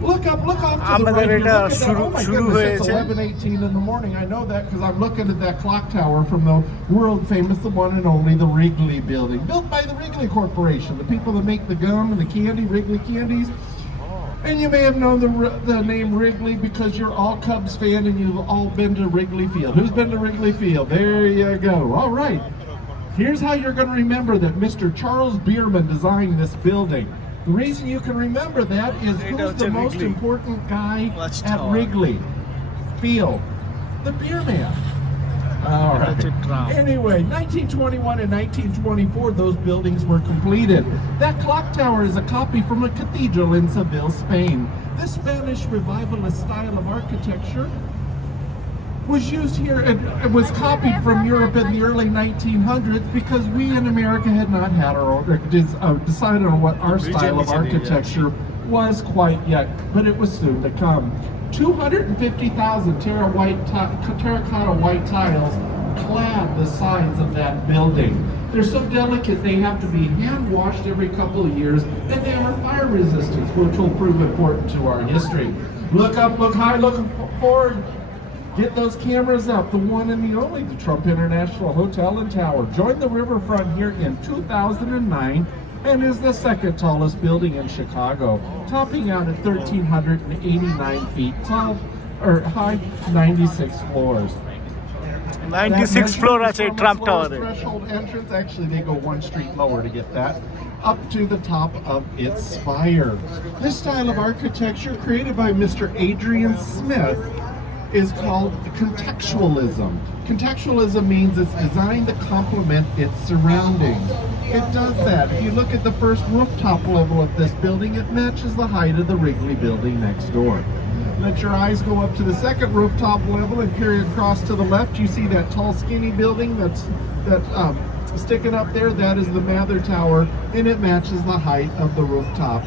Look off to the আমাদের right here. এটা Look at that. Oh my শুরু goodness, it's হয়েছে 11:18 in the morning. I know that because I'm looking at that clock tower from the world famous, the one and only, the Wrigley Building, built by the Wrigley Corporation, the people that make the gum and the candy, Wrigley Candies. And you may have known the name Wrigley because you're all Cubs fan and you've all been to Wrigley Field. Who's been to Wrigley Field? There you go. All right. Here's how you're going to remember that Mr. Charles Bierman designed this building. The reason you can remember that is who's the most important guy at Wrigley Field? The Beer Man. All right. Anyway, 1921 and 1924, those buildings were completed. That clock tower is a copy from a cathedral in Seville, Spain. This Spanish revivalist style of architecture was used here and it was copied from Europe in the early 1900s because we in America had not had our own, decided on what our style of architecture was quite yet, but it was soon to come. 250,000 terracotta white tiles clad the sides of that building. They're so delicate they have to be hand washed every couple of years, and they are fire resistant, which will prove important to our history. Look up, look high, look forward. Get those cameras up, the one and the only, the Trump International Hotel and Tower. Joined the riverfront here in 2009 and is the second tallest building in Chicago, topping out at 1,389 feet tall, or high, 96 floors. 96 floor আছে Trump টাওয়ারে Threshold entrance, actually they go one street lower to get that, up to the top of its spire. This style of architecture, created by Mr. Adrian Smith, is called contextualism. Contextualism means it's designed to complement its surroundings. It does that. If you look at the first rooftop level of this building, it matches the height of the Wrigley building next door. Let your eyes go up to the second rooftop level and carry across to the left. You see that tall, skinny building that's sticking up there? That is the Mather Tower, and it matches the height of the rooftop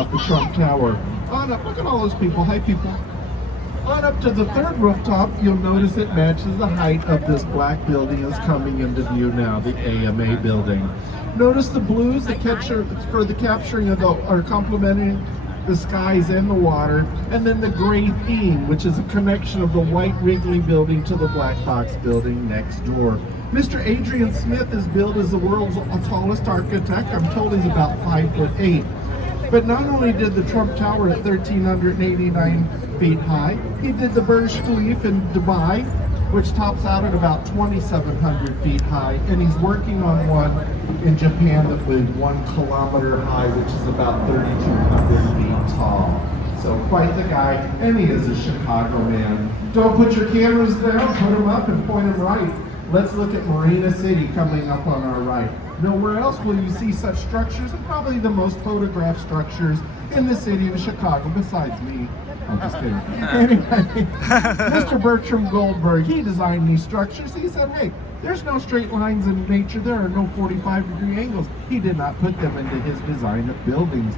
of the Trump Tower. On up, look at all those people. Hi, people. On up to the third rooftop, you'll notice it matches the height of this black building that's coming into view now, the AMA building. Notice the blues, the capture for the capturing of the, or complementing the skies and the water, and then the gray theme, which is a connection of the white Wrigley building to the black box building next door. Mr. Adrian Smith is billed as the world's tallest architect. I'm told he's about 5'8". But not only did the Trump Tower at 1,389 feet high, he did the Burj Khalifa in Dubai, which tops out at about 2,700 feet high, and he's working on one in Japan that was 1 kilometer high, which is about 3,200 feet tall. So quite the guy, and he is a Chicago man. Don't put your cameras down, put them up and point them right. Let's look at Marina City coming up on our right. Nowhere else will you see such structures, and probably the most photographed structures in the city of Chicago, besides me. I'm just kidding. Anyway, Mr. Bertram Goldberg, he designed these structures. He said, hey, there's no straight lines in nature. There are no 45-degree angles. He did not put them into his design of buildings.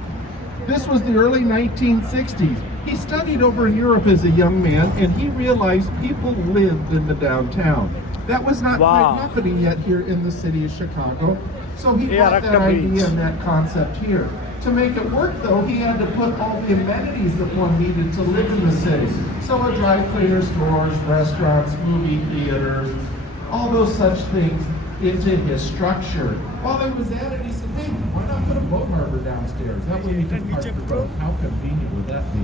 This was the early 1960s. He studied over in Europe as a young man, and he realized people lived in the downtown. That was not quite happening yet here in the city of Chicago. So he brought that idea and that concept here. To make it work, though, he had to put all the amenities that one needed to live in the city. So a dry cleaner, stores, restaurants, movie theaters, all those such things into his structure. While he was at it, he said, hey, why not put a boat harbor downstairs? That way we can park the boat. How convenient would that be?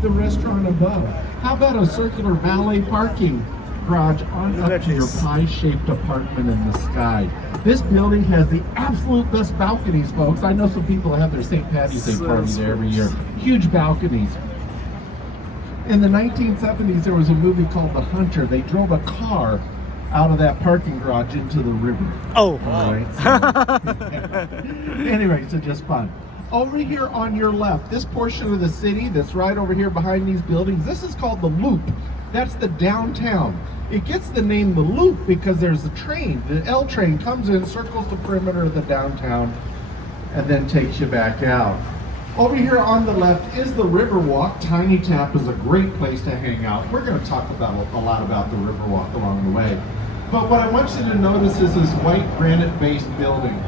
The restaurant above. How about a circular valet parking garage on up to your pie-shaped apartment in the sky? This building has the absolute best balconies, folks. I know some people have their St. Patty's Day party there every year. Huge balconies. In the 1970s, there was a movie called The Hunter. They drove a car out of that parking garage into the river. Oh, all right. So, anyway, so just fun. Over here on your left, this portion of the city that's right over here behind these buildings, this is called the Loop. That's the downtown. It gets the name the Loop because there's a train. The L train comes in, circles the perimeter of the downtown, and then takes you back out. Over here on the left is the Riverwalk. Tiny Tap is a great place to hang out. We're going to talk about a lot about the Riverwalk along the way. But what I want you to notice is this white granite-based building.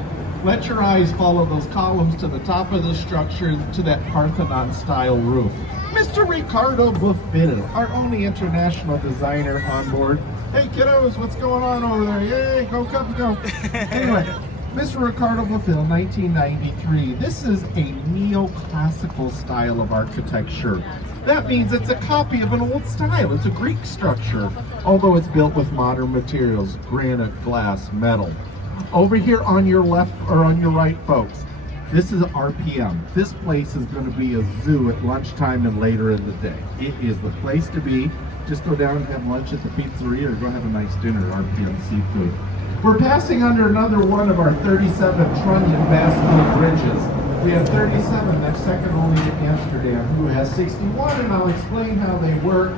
Let your eyes follow those columns to the top of the structure to that Parthenon style roof. Mr. Ricardo Buffitto, our only international designer on board. Hey kiddos, what's going on over there? Yay, go Cubs go. Anyway, Mr. Ricardo Buffitto, 1993. This is a neoclassical style of architecture. That means it's a copy of an old style. It's a Greek structure, although it's built with modern materials, granite, glass, metal. Over here on your left or on your right, folks, this is RPM. This place is going to be a zoo at lunchtime and later in the day. It is the place to be. Just go down and have lunch at the pizzeria or go have a nice dinner at RPM Seafood. We're passing under another one of our 37 trunnion bascule bridges. We have 37, that's second only to Amsterdam, who has 61, and I'll explain how they work.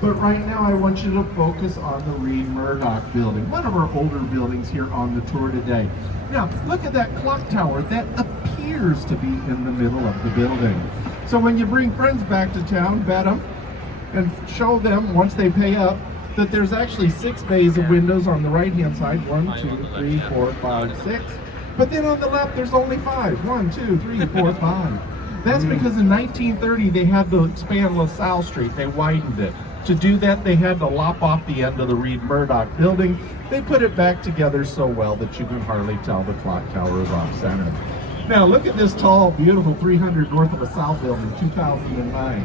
But right now I want you to focus on the Reed Murdoch building, one of our older buildings here on the tour today. Now, look at that clock tower. That appears to be in the middle of the building. So when you bring friends back to town, bet them and show them, once they pay up, that there's actually 6 bays of windows on the right-hand side. 1, 2, 3, 4, 5, 6. But then on the left, there's only 5. 1, 2, 3, 4, 5. That's because in 1930, they had to expand LaSalle Street. They widened it. To do that, they had to lop off the end of the Reed Murdoch building. They put it back together so well that you can hardly tell the clock tower is off center. Now look at this tall, beautiful 300 North of LaSalle building, 2009.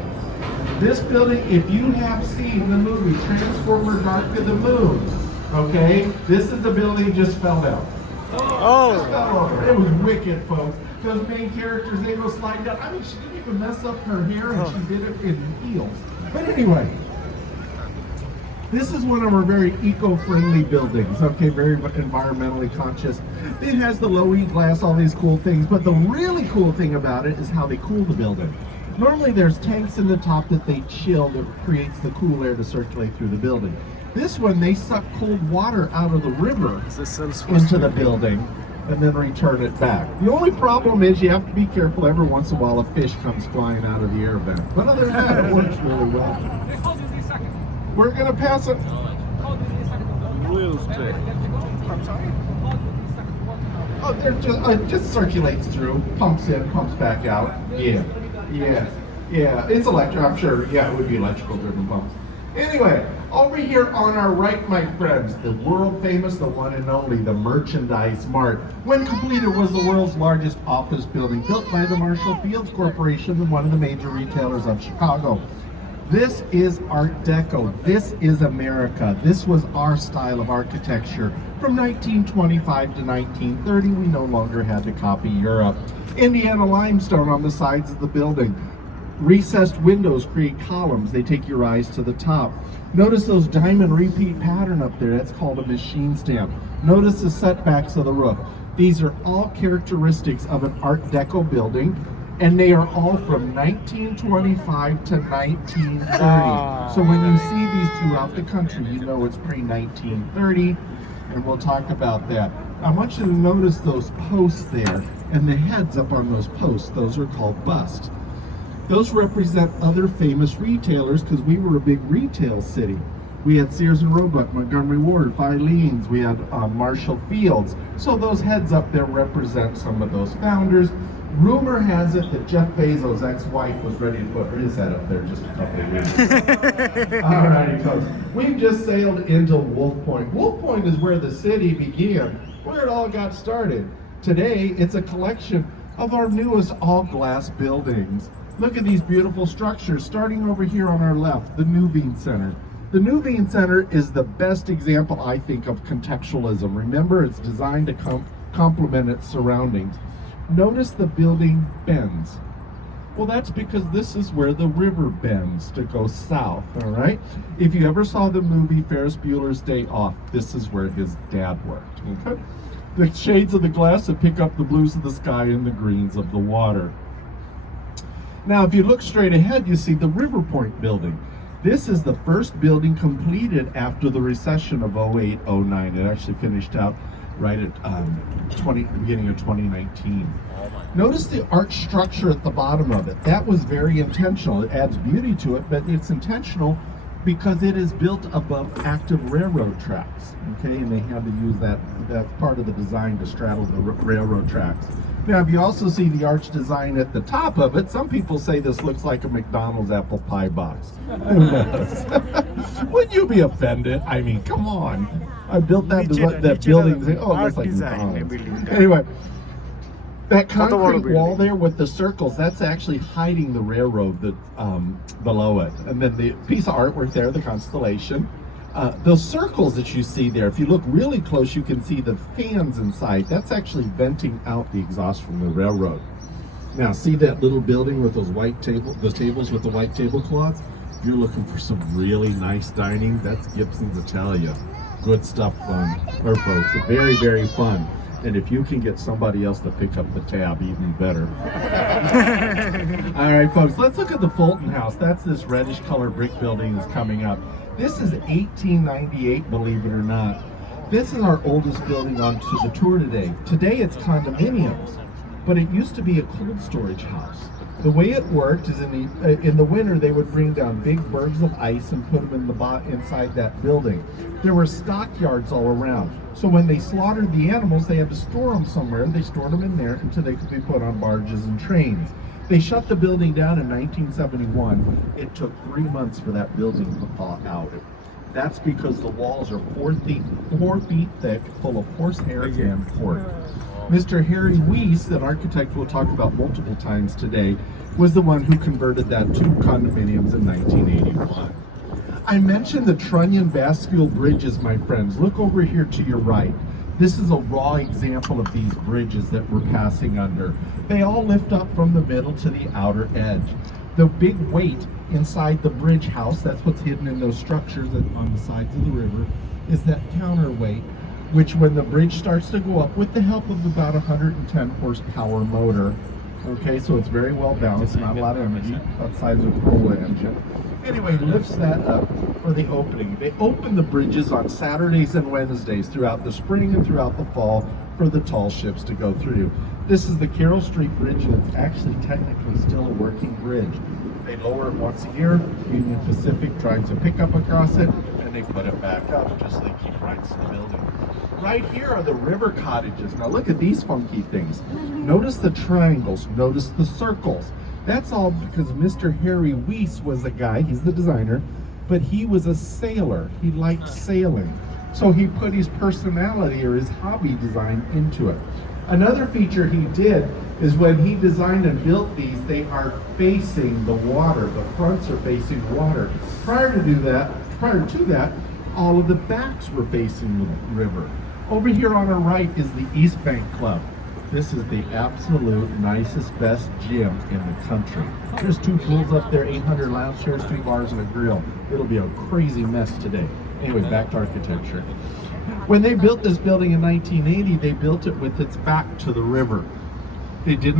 This building, if you have seen the movie Transformer Dark to the Moon, okay, this is the building just fell down. Just fell over. It was wicked, folks. Those main characters, they go sliding down. I mean, she didn't even mess up her hair, and she did it in heels. But anyway, this is one of our very eco-friendly buildings, okay, very environmentally conscious. It has the low E glass, all these cool things, but the really cool thing about it is how they cool the building. Normally there's tanks in the top that they chill that creates the cool air to circulate through the building. This one, they suck cold water out of the river into the building and then return it back. The only problem is you have to be careful. Every once in a while a fish comes flying out of the air vent. But other than that, it works really well. We're going to pass it. I'm sorry? Oh, it just circulates through, pumps in, pumps back out. Yeah. It's electric, I'm sure. Yeah, it would be electrical driven pumps. Anyway, over here on our right, my friends, the world famous, the one and only, the Merchandise Mart. When completed, was the world's largest office building, built by the Marshall Fields Corporation, and one of the major retailers of Chicago. This is Art Deco. This is America. This was our style of architecture. From 1925 to 1930, we no longer had to copy Europe. Indiana limestone on the sides of the building. Recessed windows create columns. They take your eyes to the top. Notice those diamond repeat pattern up there. That's called a machine stamp. Notice the setbacks of the roof. These are all characteristics of an Art Deco building, and they are all from 1925 to 1930. So when you see these throughout the country, you know it's pre-1930, and we'll talk about that. I want you to notice those posts there, and the heads up on those posts. Those are called busts. Those represent other famous retailers because we were a big retail city. We had Sears and Roebuck, Montgomery Ward, Filene's, we had Marshall Fields. So those heads up there represent some of those founders. Rumor has it that Jeff Bezos' ex-wife was ready to put his head up there just a couple of weeks ago. All righty, folks. We've just sailed into Wolf Point. Wolf Point is where the city began, where it all got started. Today, it's a collection of our newest all-glass buildings. Look at these beautiful structures, starting over here on our left, the Nuveen Center. The Nuveen Center is the best example, I think, of contextualism. Remember, it's designed to complement its surroundings. Notice the building bends. Well, that's because this is where the river bends to go south, all right? If you ever saw the movie Ferris Bueller's Day Off, this is where his dad worked, okay? The shades of the glass that pick up the blues of the sky and the greens of the water. Now, if you look straight ahead, you see the River Point building. This is the first building completed after the recession of 08-09. It actually finished out right at beginning of 2019. Notice the arch structure at the bottom of it. That was very intentional. It adds beauty to it, but it's intentional because it is built above active railroad tracks. Okay, and they had to use that part of the design to straddle the railroad tracks. Now, if you also see the arch design at the top of it, some people say this looks like a McDonald's apple pie box. Who knows? Would you be offended? I mean, come on. I built that building. Oh, it looks like McDonald's. Anyway, that concrete wall there with the circles, that's actually hiding the railroad that below it. And then the piece of artwork there, the constellation. Those circles that you see there, if you look really close, you can see the fans inside. That's actually venting out the exhaust from the railroad. Now, see that little building with those the tables with the white tablecloths? If you're looking for some really nice dining, that's Gibson's Italia. Good stuff, folks. Very, very fun. And if you can get somebody else to pick up the tab, even better. All right, folks, let's look at the Fulton House. That's this reddish color brick building that's coming up. This is 1898, believe it or not. This is our oldest building onto the tour today. Today it's condominiums, but it used to be a cold storage house. The way it worked is in the winter they would bring down big bergs of ice and put them inside that building. There were stockyards all around. So when they slaughtered the animals, they had to store them somewhere. They stored them in there until they could be put on barges and trains. They shut the building down in 1971. It took 3 months for that building to thaw out. That's because the walls are 4 feet thick, full of horsehair and cork. Mr. Harry Weiss, an architect we'll talk about multiple times today, was the one who converted that to condominiums in 1981. I mentioned the trunnion bascule bridges, my friends. Look over here to your right. This is a raw example of these bridges that we're passing under. They all lift up from the middle to the outer edge. The big weight inside the bridge house, that's what's hidden in those structures on the sides of the river, is that counterweight, which when the bridge starts to go up with the help of about 110 horsepower motor, okay, so it's very well balanced, not a lot of energy, about size of a Corolla engine. Anyway, lifts that up for the opening. They open the bridges on Saturdays and Wednesdays throughout the spring and throughout the fall for the tall ships to go through. This is the Carroll Street Bridge, and it's actually technically still a working bridge. They lower it once a year. Union Pacific drives a pickup across it, and they put it back up just so they keep rights to the building. Right here are the river cottages. Now look at these funky things. Notice the triangles. Notice the circles. That's all because Mr. Harry Weiss was a guy, he's the designer, but he was a sailor. He liked sailing. So he put his personality or his hobby design into it. Another feature he did is when he designed and built these, they are facing the water. The fronts are facing water. Prior to that, all of the backs were facing the river. Over here on our right is the East Bank Club. This is the absolute nicest, best gym in the country. There's 2 pools up there, 800 lounge chairs, 2 bars, and a grill. It'll be a crazy mess today. Anyway, back to architecture. When they built this building in 1980, they built it with its back to the river. They didn't